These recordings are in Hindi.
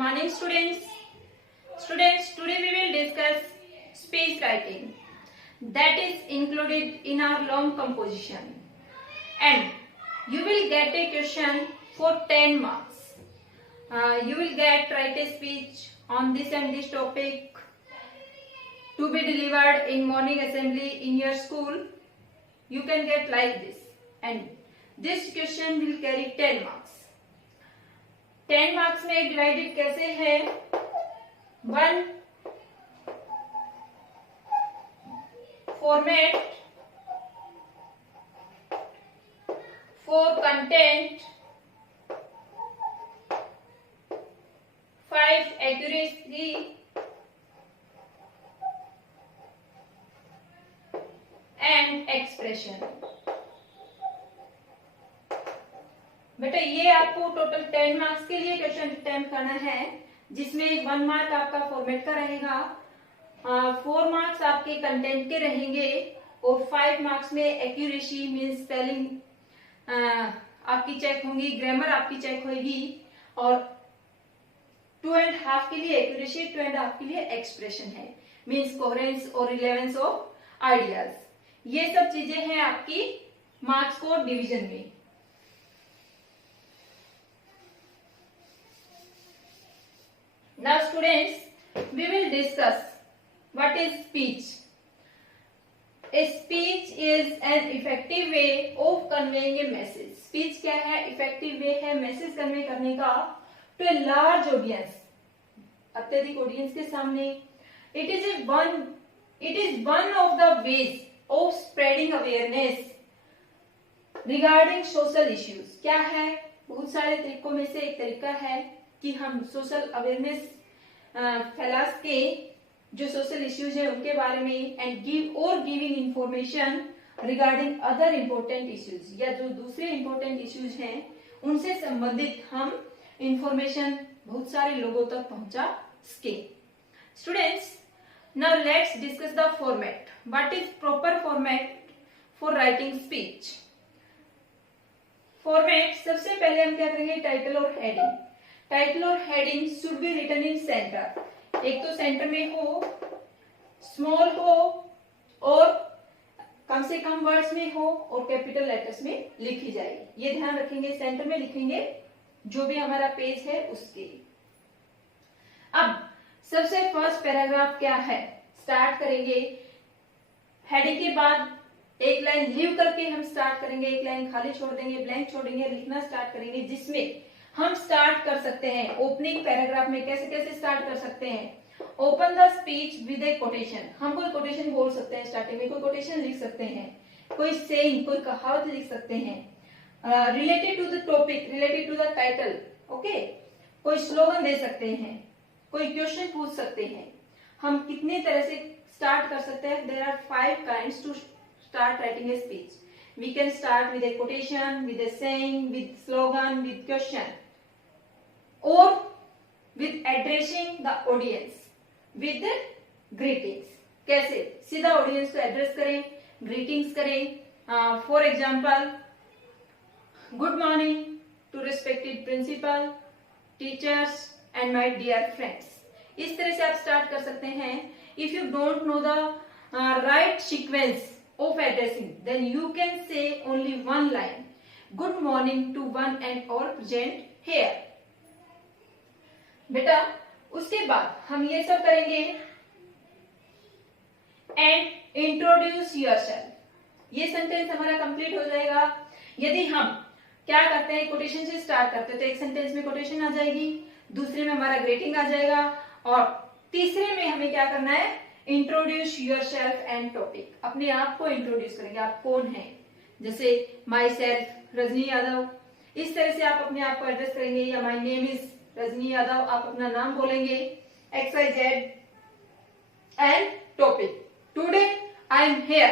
morning, students. Students, today we will discuss speech writing. That is included in our long composition. And you will get a question for 10 marks. You will get write a speech on this and this topic to be delivered in morning assembly in your school. You can get like this. And this question will carry 10 marks. 10 marks में डिवाइडेड कैसे है? 1 format, 4 content, 5 accuracy and expression. बेटा ये आपको टोटल 10 मार्क्स के लिए क्वेश्चन अटेम्प्ट करना है, जिसमें 1 मार्क आपका फॉर्मेट का रहेगा, 4 मार्क्स आपके कंटेंट के रहेंगे और 5 मार्क्स में एक्यूरेसी मींस स्पेलिंग आपकी चेक होंगी, ग्रामर आपकी चेक होगी और 2.5 के लिए एक्यूरेसी, 2.5 के लिए एक्सप्रेशन है मींस कोहेरेंस और रिलेवेंस ऑफ आइडियाज। ये सब चीजें हैं आपकी मार्क्स को डिवीजन में। Now students, we will discuss what is speech. A speech is an effective way of conveying a message. Speech क्या है? Effective way है मैसेज कन्वे करने का to a large audience, अत्यधिक ऑडियंस के सामने। It is one of the ways of spreading awareness regarding social issues. क्या है? बहुत सारे तरीकों में से एक तरीका है कि हम सोशल अवेयरनेस फैला के जो सोशल इश्यूज है उनके बारे में and giving information regarding other important issues, या जो दूसरे इम्पोर्टेंट इश्यूज हैं उनसे संबंधित हम इंफॉर्मेशन बहुत सारे लोगों तक पहुंचा सके। Students, now let's discuss the format. What is proper format for writing speech? Format सबसे पहले हम क्या करेंगे? टाइटल और हेडिंग। टाइटल और heading should be written in centre. एक तो सेंटर में हो, स्मॉल हो और कम से कम वर्ड्स में हो और कैपिटल लेटर्स में लिखी जाएगी। ये ध्यान रखेंगे, सेंटर में लिखेंगे जो भी हमारा पेज है उसके। अब सबसे फर्स्ट पैराग्राफ क्या है? स्टार्ट करेंगे हेडिंग के बाद एक लाइन लीव करके हम स्टार्ट करेंगे, एक लाइन खाली छोड़ देंगे, ब्लैंक छोड़ेंगे, लिखना स्टार्ट करेंगे, जिसमें हम स्टार्ट कर सकते हैं ओपनिंग पैराग्राफ में। कैसे कैसे स्टार्ट कर सकते हैं? Open the speech with A quotation. हम कोई कोटेशन बोल सकते हैं, स्टार्टिंग में कोई कोटेशन लिख सकते हैं, कोई सेइंग, कोई कहावत लिख सकते हैं related to the topic, related to the title. Okay, कोई स्लोगन दे सकते हैं, कोई क्वेश्चन पूछ सकते हैं। हम कितनी तरह से स्टार्ट कर सकते हैं? There are 5 kinds to start writing a speech. We can start with a quotation, with a saying, with slogan, with question, or with addressing the audience, with the greetings. कैसे सीधा ऑडियंस को एड्रेस करें, ग्रीटिंग्स करें। For example, good morning to respected principal, teachers and my dear friends. इस तरह से आप स्टार्ट कर सकते हैं। If you don't know the right sequence of addressing, then you can say only one line, good morning to one and all present here. बेटा उसके बाद हम ये सब करेंगे and introduce yourself। ये सेंटेंस हमारा कंप्लीट हो जाएगा। यदि हम क्या करते हैं, कोटेशन से स्टार्ट करते हैं तो एक सेंटेंस में कोटेशन आ जाएगी, दूसरे में हमारा ग्रीटिंग आ जाएगा और तीसरे में हमें क्या करना है? Introduce your self and topic. अपने आप को इंट्रोड्यूस करेंगे, आप कौन हैं, जैसे माई सेल्फ रजनी यादव, इस तरह से आप अपने आप को एड्रेस करेंगे। या my name is Rajni Yadav, आप अपना नाम बोलेंगे, XYZ and topic. Today I am here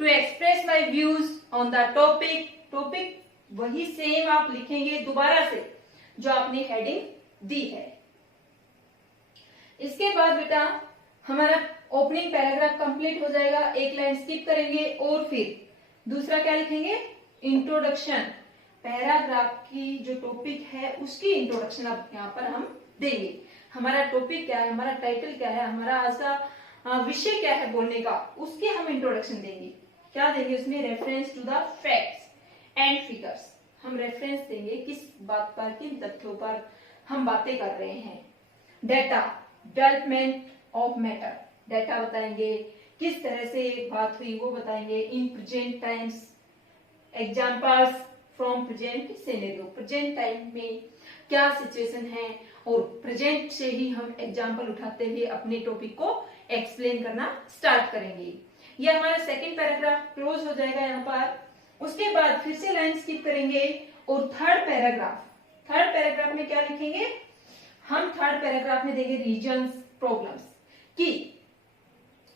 to express my views on the topic. Topic वही सेम आप लिखेंगे दोबारा से जो आपने हेडिंग दी है। इसके बाद बेटा हमारा ओपनिंग पैराग्राफ कंप्लीट हो जाएगा, एक लाइन स्किप करेंगे और फिर दूसरा क्या लिखेंगे? इंट्रोडक्शन। पैराग्राफ की जो टॉपिक है उसकी इंट्रोडक्शन अब यहाँ पर हम देंगे। हमारा टॉपिक क्या है, हमारा टाइटल क्या है, हमारा आज का विषय क्या है बोलने का, उसके हम इंट्रोडक्शन देंगे। क्या देंगे उसमें? Reference to the facts and figures. हम रेफरेंस देंगे किस बात पर, किन तथ्यों पर हम बातें कर रहे हैं। Data, development of matter, data बताएंगे, किस तरह से बात हुई वो बताएंगे। In present times, examples from present scenario, present time में क्या सिचुएशन है और प्रेजेंट से ही हम एग्जाम्पल उठाते हुए अपने टॉपिक को एक्सप्लेन करना स्टार्ट करेंगे। ये हमारा सेकंड पैराग्राफ क्लोज हो जाएगा यहाँ पर। उसके बाद फिर से लाइन स्किप करेंगे और थर्ड पैराग्राफ में क्या लिखेंगे हम? थर्ड पैराग्राफ में देंगे रीजंस, प्रॉब्लम्स, कि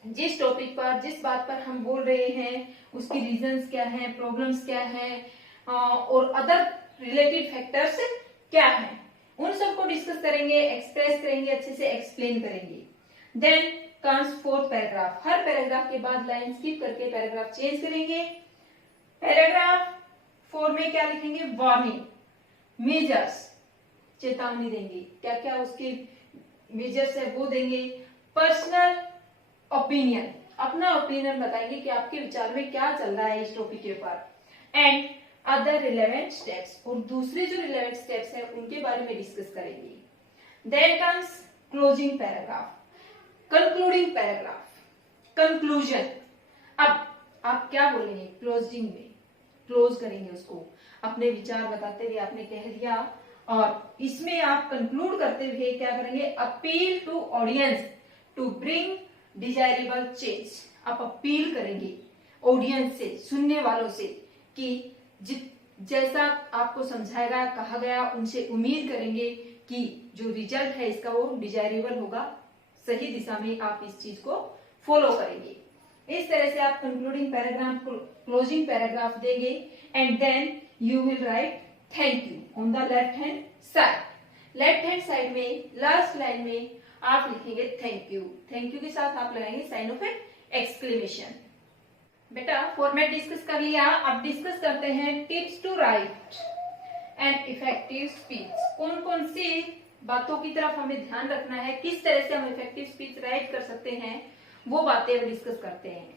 जिस टॉपिक पर, जिस बात पर हम बोल रहे हैं उसकी रीजंस क्या हैं, प्रॉब्लम्स क्या हैं और अदर रिलेटेड फैक्टर्स क्या हैं, उन सबको डिस्कस करेंगे, एक्सप्रेस करेंगे, अच्छे से एक्सप्लेन करेंगे। Then comes fourth paragraph. हर पैराग्राफ के बाद लाइन स्किप करके पैराग्राफ चेंज करेंगे। पैराग्राफ 4 में क्या लिखेंगे? वार्निंग, मेजर्स, चेतावनी देंगे, क्या क्या उसके मेजर्स है वो देंगे। पर्सनल ओपिनियन, अपना ओपिनियन बताएंगे कि आपके विचार में क्या चल रहा है इस टॉपिक के ऊपर। एंड अदर रिलेवेंट स्टेप्स, और दूसरे जो रिलेवेंट स्टेप्स है उनके बारे में डिस्कस करेंगे। Then comes closing paragraph, concluding paragraph, conclusion. अब आप क्या बोलेंगे क्लोजिंग में? क्लोज करेंगे उसको, अपने विचार बताते हुए आपने कह दिया, और इसमें आप कंक्लूड करते हुए क्या करेंगे? Appeal to audience to bring desirable change. आप अपील करेंगे ऑडियंस से, सुनने वालों से, कि जैसा आपको समझाएगा, कहा गया, उनसे उम्मीद करेंगे कि जो रिजल्ट है इसका वो डिजायरेबल होगा, सही दिशा में आप इस चीज को फॉलो करेंगे। इस तरह से आप कंक्लूडिंग पैराग्राफ, क्लोजिंग पैराग्राफ देंगे। And then you will write thank you on the left hand side. Left hand side में लास्ट लाइन में आप लिखेंगे थैंक यू। थैंक यू के साथ आप लगाएंगे साइन ऑफ एक्सक्लेमेशन। बेटा फॉर्मेट डिस्कस कर लिया, अब डिस्कस करते हैं tips to write and effective speech. कौन कौन सी बातों की तरफ हमें ध्यान रखना है, किस तरह से हम इफेक्टिव स्पीच राइट कर सकते हैं, वो बातें हम डिस्कस करते हैं।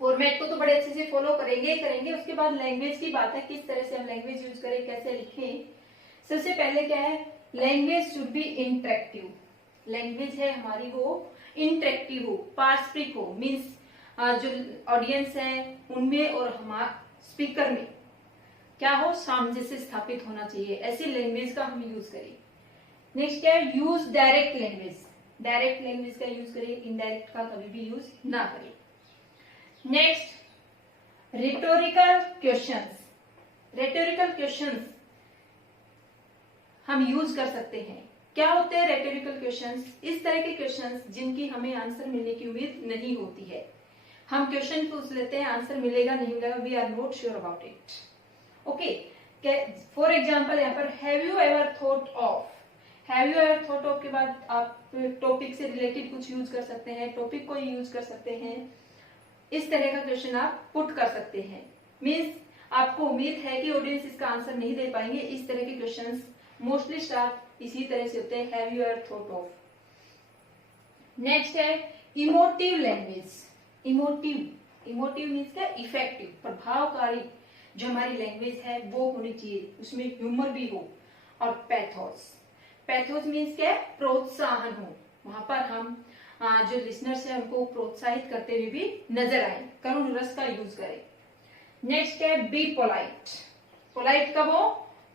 फॉर्मेट को तो बड़े अच्छे से फॉलो करेंगे। उसके बाद लैंग्वेज की बात है, किस तरह से हम लैंग्वेज यूज करें, कैसे लिखें। सबसे पहले क्या है? Language should be interactive. Language है हमारी वो इंटरेक्टिव हो, पारस्परिक हो, मीन्स जो ऑडियंस है उनमें और हमारे स्पीकर में क्या हो? सामंजस्य स्थापित होना चाहिए। ऐसी लैंग्वेज का हम यूज करें। नेक्स्ट क्या है? Use direct language. Direct language का यूज करें, इनडायरेक्ट का कभी भी यूज ना करें। Next rhetorical questions. Rhetorical questions हम यूज कर सकते हैं। क्या होते हैं रिटोरिकल क्वेश्चंस? इस तरह के क्वेश्चंस जिनकी हमें आंसर मिलने की उम्मीद नहीं होती है। हम क्वेश्चन पूछ लेते हैं, आंसर मिलेगा नहीं मिलेगा, we are not sure about it. Okay, for example यहाँ पर have you ever thought of. Have you ever thought of के बाद आप टॉपिक से रिलेटेड कुछ यूज कर सकते हैं, टॉपिक को यूज कर सकते हैं। इस तरह का क्वेश्चन आप पुट कर सकते हैं। मीन्स आपको उम्मीद है कि ऑडियंस इसका आंसर नहीं दे पाएंगे। इस तरह के क्वेश्चंस मोस्टली स्टार्ट इसी तरह से होते हैं, have you ever thought of. Next है इमोटिव लैंग्वेज। इमोटिव मीन्स क्या? इफेक्टिव, प्रभावकारी जो हमारी लैंग्वेज है वो होनी चाहिए, उसमें ह्यूमर भी हो। और पैथोस मीन्स क्या? प्रोत्साहन हो। वहां पर हम जो लिसनर्स है उनको प्रोत्साहित करते हुए भी नजर आए, करुण रस का यूज करें। नेक्स्ट है बी पोलाइट। पोलाइट कब हो?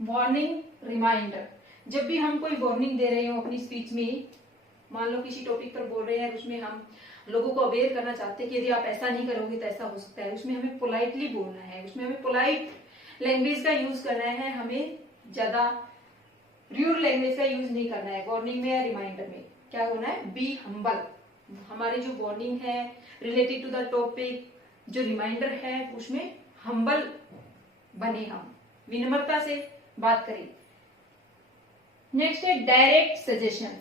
Warning, reminder. जब भी हम कोई वार्निंग दे रहे हो अपनी स्पीच में, मान लो किसी टॉपिक पर बोल रहे हैं, उसमें हम लोगों को अवेयर करना चाहते हैं कि यदि आप ऐसा नहीं करोगे तो ऐसा हो सकता है, उसमें हमें पोलाइटली बोलना है, उसमें हमें पोलाइट लैंग्वेज का यूज करना है। हमें ज्यादा रूड लैंग्वेज का यूज नहीं करना है। वार्निंग में या रिमाइंडर में क्या होना है? Be humble. हमारी जो वार्निंग है रिलेटेड टू द टॉपिक, जो रिमाइंडर है, उसमें हम्बल बने, हम विनम्रता से बात करें। नेक्स्ट है डायरेक्ट सजेशन।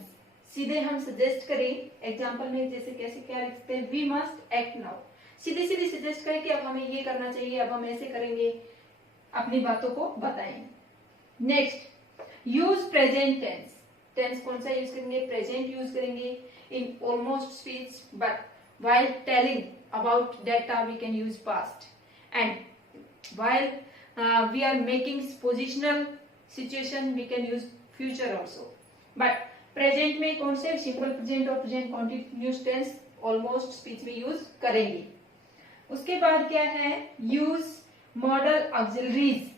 सीधे हम सजेस्ट करें। एग्जाम्पल में जैसे कैसे क्या लिखते हैं? We must act now. सीधे सीधे सजेस्ट करें कि अब हमें ये करना चाहिए, अब हम ऐसे करेंगे। अपनी बातों को बताएं। Next, use present tense. Tense कौन सा यूज करेंगे? प्रेजेंट यूज करेंगे in almost speech, but while telling about data we can use past, and while we are making positional situation we can use future also, but present में कौन से सिंपल प्रेजेंट और present continuous tense almost speech में यूज करेंगे। उसके बाद क्या है? Use modal auxiliaries.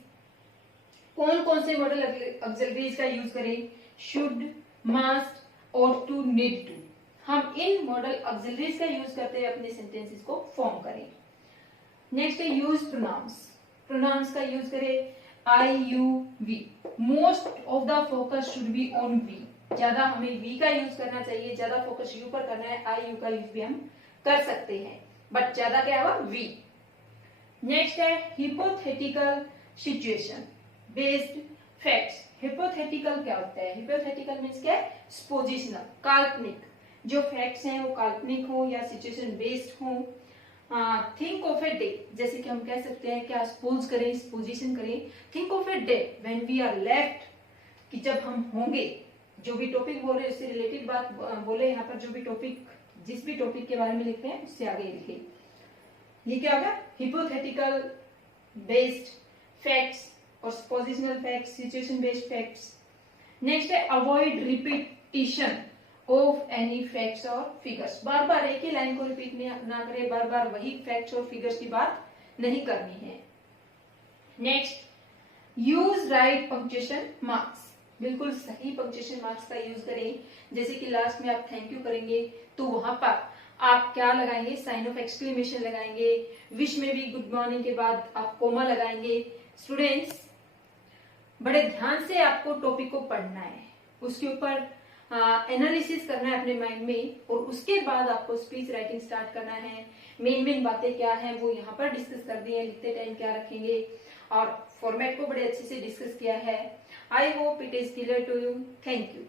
कौन कौन से मॉडल ऑक्सिलरीज का यूज करें? Should, must, ought to, need to. हम इन मॉडल ऑक्सिलरीज का यूज करते हैं अपने सेंटेंसेस को फॉर्म करें। नेक्स्ट है यूज प्रोनाउंस। प्रोनाउंस का यूज करें I, you, we. Most of the focus should be on we. ज्यादा हमें वी का यूज करना चाहिए, ज्यादा फोकस यू पर करना है। आई, यू का यूज भी हम कर सकते हैं, बट ज्यादा क्या हुआ? वी। नेक्स्ट है हिपोथेटिकल सिचुएशन बेस्ड फैक्ट्स। हिपोथेटिकल क्या होता है? हिपोथेटिकल मीन्स क्या है? पोजिशनल, काल्पनिक। जो फैक्ट्स हैं वो काल्पनिक हो या सिचुएशन बेस्ड हो। थिंक ऑफ ए डे, जैसे कि हम कह सकते हैं क्या सपोज करें, सपोजिशन करें। Think of a day when we are left, कि जब हम होंगे, जो भी टॉपिक बोले उससे रिलेटेड बात बोले। यहाँ पर जो भी टॉपिक, जिस भी टॉपिक के बारे में लिखते हैं उससे आगे लिखे। ये क्या होगा? हिपोथेटिकल बेस्ड फैक्ट्स और positional facts, situation based facts. Next है avoid repetition of any facts और फिगर्स। बार बार एक ही लाइन को रिपीट ना करें, बार बार वही फैक्ट्स और फिगर्स की बात नहीं करनी है। Next, use right punctuation marks. बिल्कुल सही पंक्चुएशन मार्क्स का यूज करें। जैसे कि लास्ट में आप थैंक यू करेंगे तो वहां पर आप क्या लगाएंगे? साइन ऑफ एक्सक्लेमेशन लगाएंगे। विश में भी गुड मॉर्निंग के बाद आप कोमा लगाएंगे। स्टूडेंट्स, बड़े ध्यान से आपको टॉपिक को पढ़ना है, उसके ऊपर एनालिसिस करना है अपने माइंड में, और उसके बाद आपको स्पीच राइटिंग स्टार्ट करना है। मेन बातें क्या है वो यहाँ पर डिस्कस कर दी है। लिखते टाइम क्या रखेंगे और फॉर्मेट को बड़े अच्छे से डिस्कस किया है। I hope it is clear to you. Thank you.